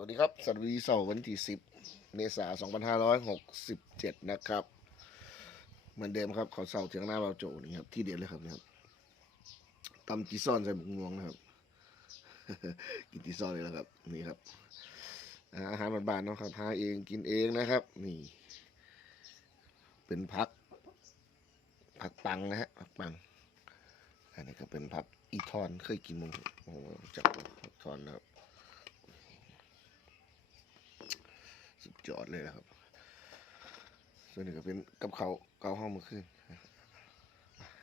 วัสดีครับ สวัสดีเสาร์วันที่ 10 เมษายน2567 นะครับ เหมือนเดิมครับเขาเสาร์เทียงหน้าเราโจนี่ครับ ที่เด็ดเลยครับนี่ครับตำจีซ่อนใส่หมกม่วงนะครับ กินจีซ่อนเลยแล้วครับ นี่ครับ อาหารบ้านๆเนาะครับหาเองกินเองนะครับ นี่ เป็นพัก ผักปังนะฮะ ผักปัง อันนี้ก็เป็นผักอีทอน เคยกินมั้งโอ้โหจากผักทอนนะครับ สุดยอดเลยนะครับ ส่วนนี้ก็เป็นกับเขาเกาห้องเมื่อคืน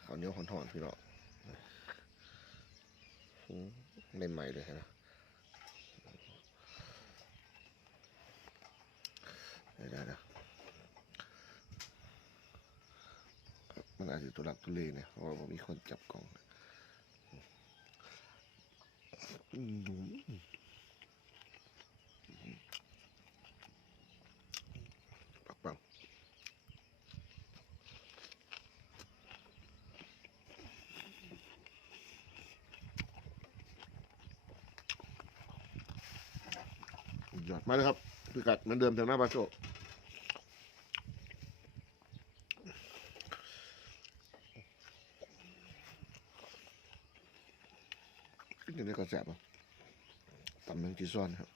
เขาเหนียวหอนๆพี่น้องอืมใหม่เลยนะได้ได้นะมันอาจจะตัวหลักตัวเลเนี่ยเพราะว่ามีคนจับกล่องอื ยอดมาเลยครับพิกัดเหมือนเดิมแถวหน้าบาโชขึ้นอยู่ในกระแสบอะตำแมงจีซ่อนครับ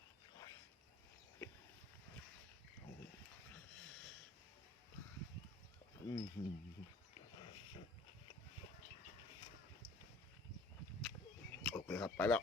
อืมโอเคครับ ไปแล้ว